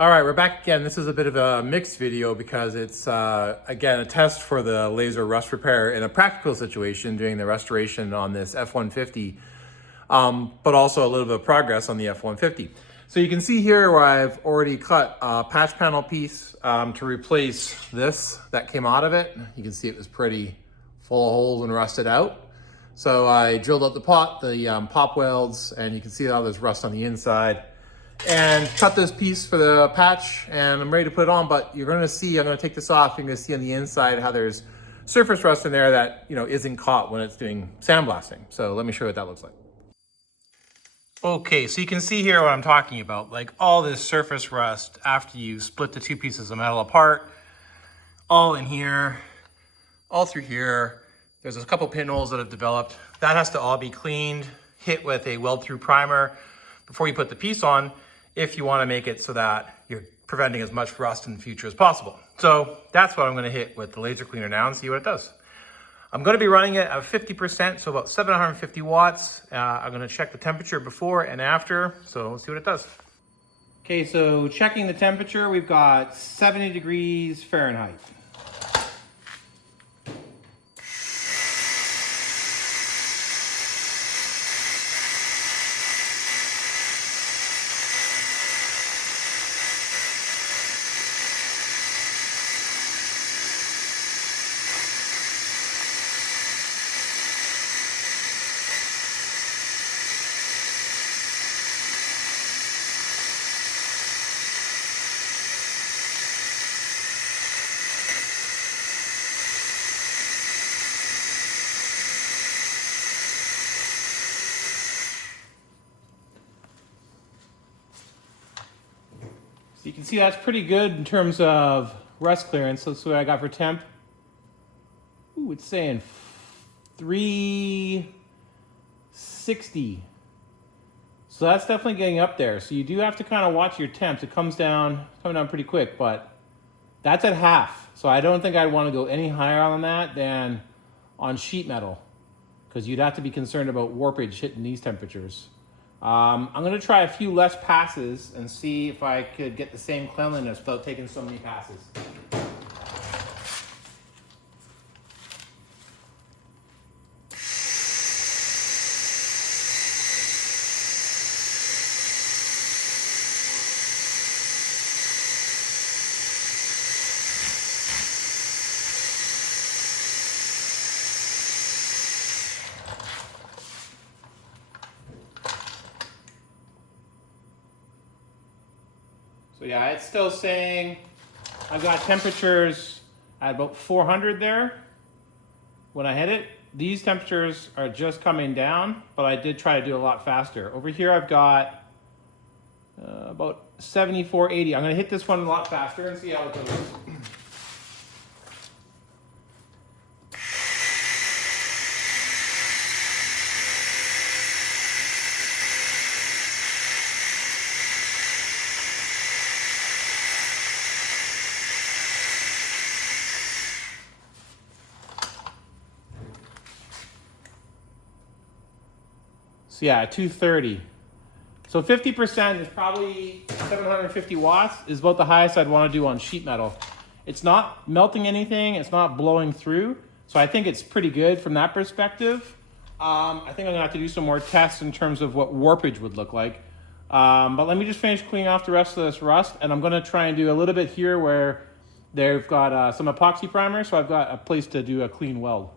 All right, we're back again. This is a bit of a mixed video because it's, again, a test for the laser rust repair in a practical situation doing the restoration on this F-150, but also a little bit of progress on the F-150. So you can see here where I've already cut a patch panel piece to replace this that came out of it. You can see it was pretty full of holes and rusted out. So I drilled out the pop welds, and you can see how there's rust on the inside. And cut this piece for the patch, and I'm ready to put it on, but you're gonna see, I'm gonna take this off, you're gonna see on the inside how there's surface rust in there that, isn't caught when it's doing sandblasting. So let me show you what that looks like. Okay, so you can see here what I'm talking about, like all this surface rust after you split the two pieces of metal apart, all in here, all through here. There's a couple pinholes that have developed. That has to all be cleaned, hit with a weld-through primer before you put the piece on, if you want to make it so that you're preventing as much rust in the future as possible. So that's what I'm going to hit with the laser cleaner now and see what it does. I'm going to be running it at 50%, so about 750 watts. I'm going to check the temperature before and after, so let's see what it does. Okay, so checking the temperature, we've got 70 degrees Fahrenheit. So you can see that's pretty good in terms of rust clearance. So that's what I got for temp. Ooh, it's saying 360. So that's definitely getting up there. So you do have to kind of watch your temps. It comes down, coming down pretty quick, but that's at half. So I don't think I'd want to go any higher on that than on sheet metal, because you'd have to be concerned about warpage hitting these temperatures. I'm going to try a few less passes and see if I could get the same cleanliness without taking so many passes. So yeah, it's still saying I've got temperatures at about 400 there when I hit it. These temperatures are just coming down, but I did try to do a lot faster. Over here I've got about 74, 80. I'm gonna hit this one a lot faster and see how it goes. So yeah, 230. So 50% is probably 750 watts is about the highest I'd want to do on sheet metal. It's not melting anything, it's not blowing through. So I think it's pretty good from that perspective. I think I'm gonna have to do some more tests in terms of what warpage would look like. But let me just finish cleaning off the rest of this rust, and I'm gonna try and do a little bit here where they've got some epoxy primer, so I've got a place to do a clean weld.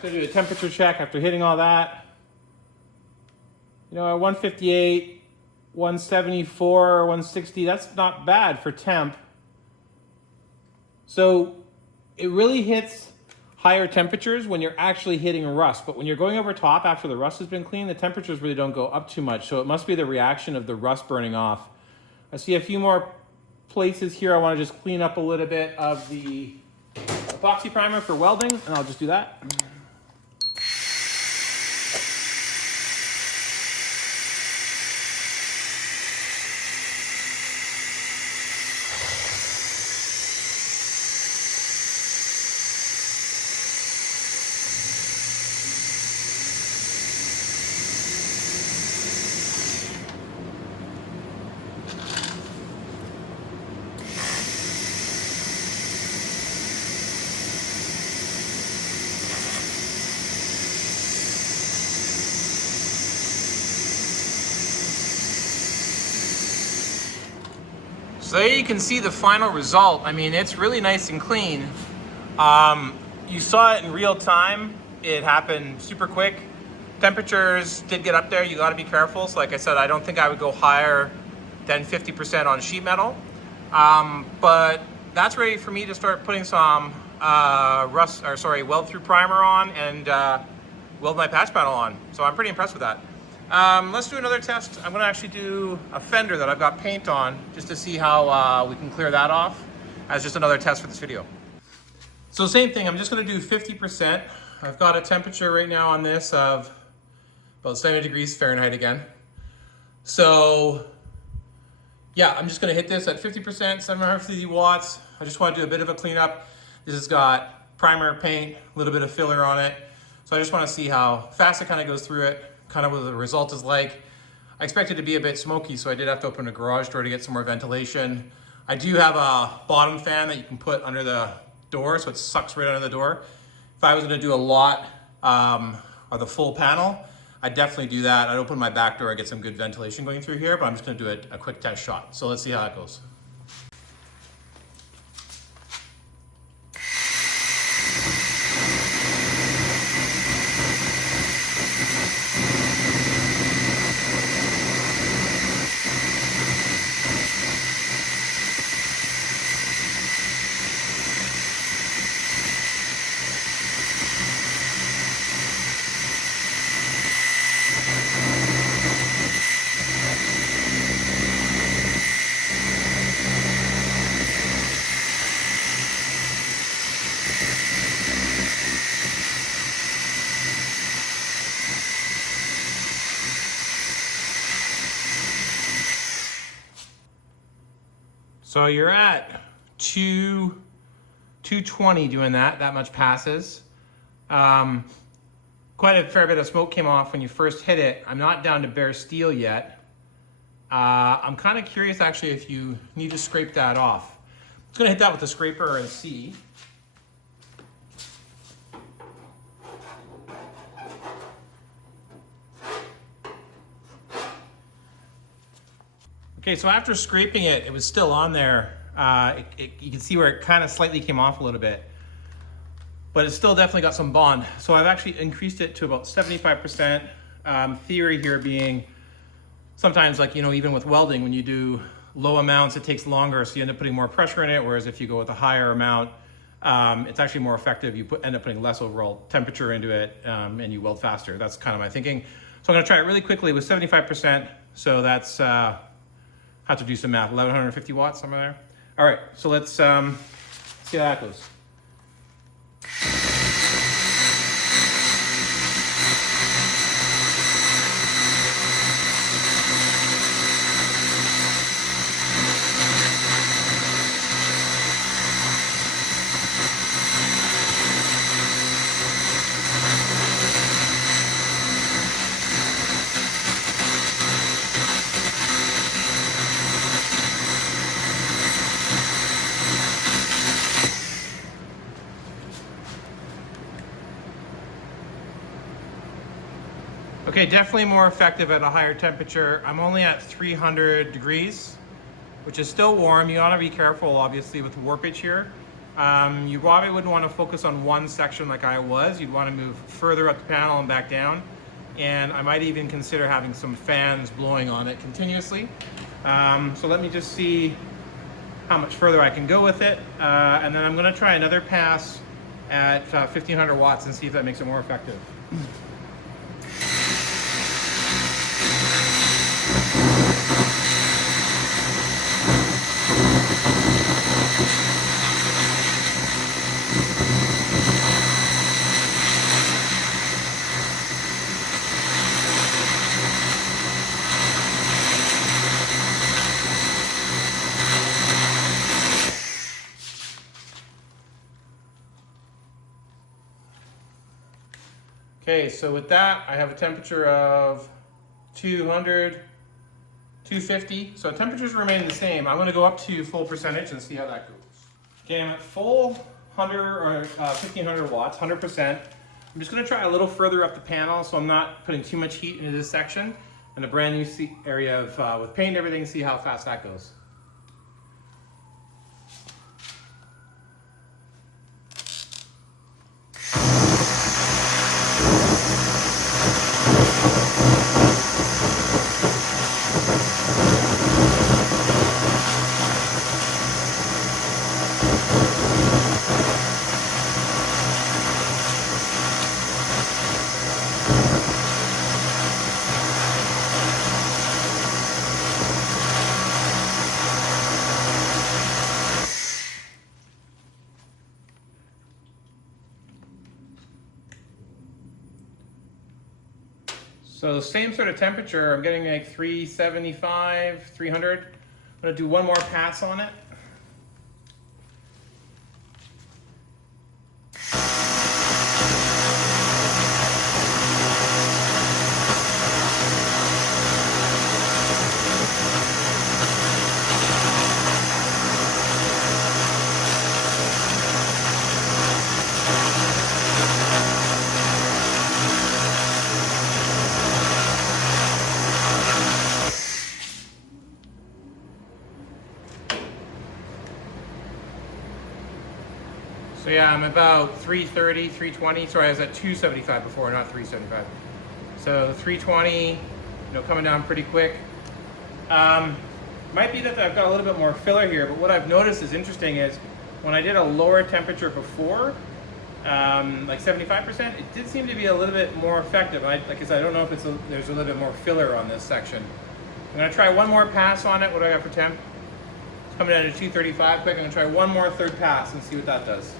just gonna do a temperature check after hitting all that. You know, at 158, 174, 160, that's not bad for temp. So it really hits higher temperatures when you're actually hitting rust, but when you're going over top after the rust has been cleaned, the temperatures really don't go up too much. So it must be the reaction of the rust burning off. I see a few more places here I want to just clean up a little bit of the epoxy primer for welding, and I'll just do that. So there you can see the final result. I mean, it's really nice and clean. You saw it in real time. It happened super quick. Temperatures did get up there. You gotta be careful. So like I said, I don't think I would go higher than 50% on sheet metal. But that's ready for me to start putting some weld through primer on and weld my patch panel on. So I'm pretty impressed with that. Let's do another test. I'm gonna actually do a fender that I've got paint on just to see how we can clear that off as just another test for this video. So same thing, I'm just gonna do 50%. I've got a temperature right now on this of about 70 degrees Fahrenheit again. So yeah, I'm just gonna hit this at 50%, 750 watts. I just wanna do a bit of a cleanup. This has got primer, paint, a little bit of filler on it. So I just wanna see how fast it kind of goes through it, kind of what the result is like. I expect it to be a bit smoky, so I did have to open a garage door to get some more ventilation. I do have a bottom fan that you can put under the door, so it sucks right under the door. If I was gonna do a lot or the full panel, I'd definitely do that. I'd open my back door, get some good ventilation going through here, but I'm just gonna do a quick test shot. So let's see how that goes. So you're at 220 doing that much passes. Quite a fair bit of smoke came off when you first hit it. I'm not down to bare steel yet. I'm kind of curious actually if you need to scrape that off. I'm just gonna hit that with the scraper and see. Okay, so after scraping it, it was still on there. You can see where it kind of slightly came off a little bit, but it's still definitely got some bond. So I've actually increased it to about 75%. Theory here being sometimes, like, you know, even with welding, when you do low amounts, it takes longer, so you end up putting more pressure in it, whereas if you go with a higher amount, it's actually more effective. You end up putting less overall temperature into it, and you weld faster. That's kind of my thinking. So I'm gonna try it really quickly with 75%. So that's, have to do some math, 1150 watts, somewhere there. All right, so let's see how that goes. Okay, definitely more effective at a higher temperature. I'm only at 300 degrees, which is still warm. You ought to be careful, obviously, with warpage here. You probably wouldn't want to focus on one section like I was. You'd want to move further up the panel and back down. And I might even consider having some fans blowing on it continuously. So let me just see how much further I can go with it. And then I'm going to try another pass at 1500 watts and see if that makes it more effective. Okay, so with that, I have a temperature of 200, 250. So temperatures remain the same. I'm gonna go up to full percentage and see how that goes. Okay, I'm at full 100 or 1500 watts, 100%. I'm just gonna try a little further up the panel so I'm not putting too much heat into this section and a brand new area of, with paint and everything, see how fast that goes. So same sort of temperature, I'm getting like 375, 300. I'm gonna do one more pass on it. So yeah, I'm about 330, 320. Sorry, I was at 275 before, not 375. So 320, coming down pretty quick. Might be that I've got a little bit more filler here, but what I've noticed is interesting is when I did a lower temperature before, like 75%, it did seem to be a little bit more effective. Like I said, I don't know if there's a little bit more filler on this section. I'm gonna try one more pass on it. What do I got for temp? It's coming down to 235 quick. I'm gonna try one more third pass and see what that does.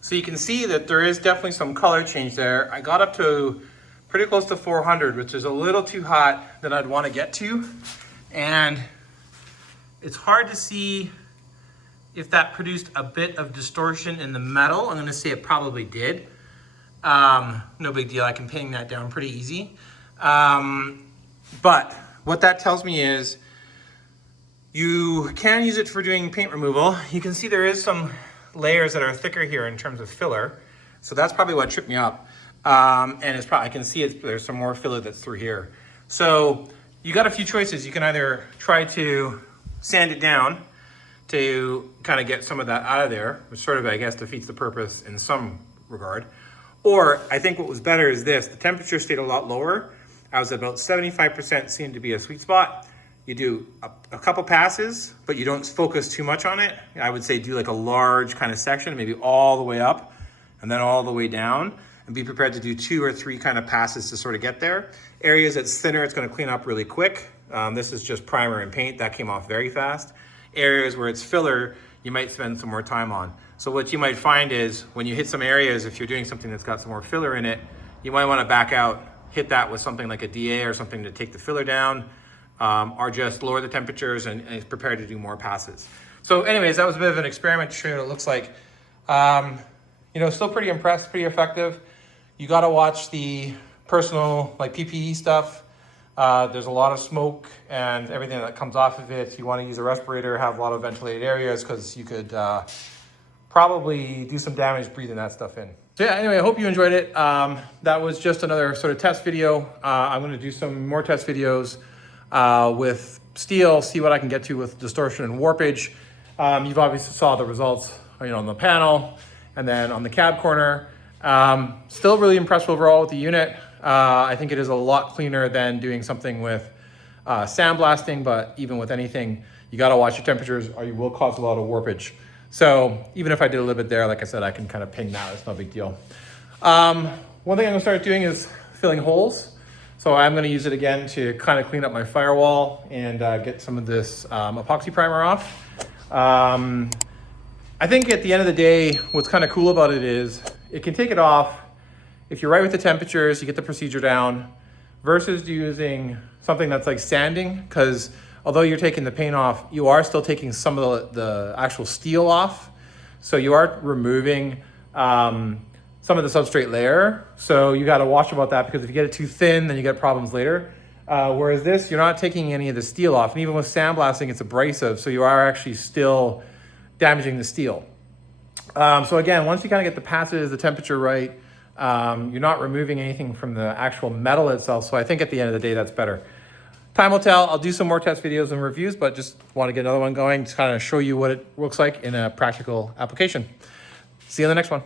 So you can see that there is definitely some color change there. I got up to pretty close to 400, which is a little too hot than I'd want to get to. And it's hard to see if that produced a bit of distortion in the metal. I'm going to say it probably did. No big deal. I can ping that down pretty easy. But what that tells me is you can use it for doing paint removal. You can see there is some layers that are thicker here in terms of filler. So that's probably what tripped me up. And it's probably, I can see there's some more filler that's through here. So you got a few choices. You can either try to sand it down to kind of get some of that out of there, which sort of, I guess, defeats the purpose in some regard. Or I think what was better is this. The temperature stayed a lot lower. I was at about 75%, seemed to be a sweet spot. You do a couple passes, but you don't focus too much on it. I would say do like a large kind of section, maybe all the way up and then all the way down, and be prepared to do 2 or 3 kind of passes to sort of get there. Areas that's thinner, it's gonna clean up really quick. This is just primer and paint. That came off very fast. Areas where it's filler, you might spend some more time on. So what you might find is when you hit some areas, if you're doing something that's got some more filler in it, you might want to back out, hit that with something like a DA or something to take the filler down, or just lower the temperatures and it's prepared to do more passes. So anyways, that was a bit of an experiment to show you what it looks like. You know, still pretty impressed, pretty effective. You got to watch the personal like PPE stuff. There's a lot of smoke and everything that comes off of it. You want to use a respirator, have a lot of ventilated areas because you could probably do some damage breathing that stuff in. So yeah, anyway, I hope you enjoyed it. That was just another sort of test video. I'm going to do some more test videos with steel, see what I can get to with distortion and warpage. You've obviously saw the results, you know, on the panel and then on the cab corner. Still really impressed overall with the unit. I think it is a lot cleaner than doing something with sandblasting, but even with anything, you got to watch your temperatures or you will cause a lot of warpage. So even if I did a little bit there, like I said, I can kind of ping that. It's no big deal. One thing I'm going to start doing is filling holes. So I'm going to use it again to kind of clean up my firewall and get some of this epoxy primer off. I think at the end of the day, what's kind of cool about it is it can take it off if you're right with the temperatures, you get the procedure down, versus using something that's like sanding, because although you're taking the paint off, you are still taking some of the actual steel off. So you are removing some of the substrate layer. So you got to watch about that, because if you get it too thin, then you get problems later. Whereas this, you're not taking any of the steel off. And even with sandblasting, it's abrasive. So you are actually still damaging the steel. So again, once you kind of get the passes, the temperature right, you're not removing anything from the actual metal itself. So I think at the end of the day, that's better. Time will tell. I'll do some more test videos and reviews, but just want to get another one going to kind of show you what it looks like in a practical application. See you in the next one.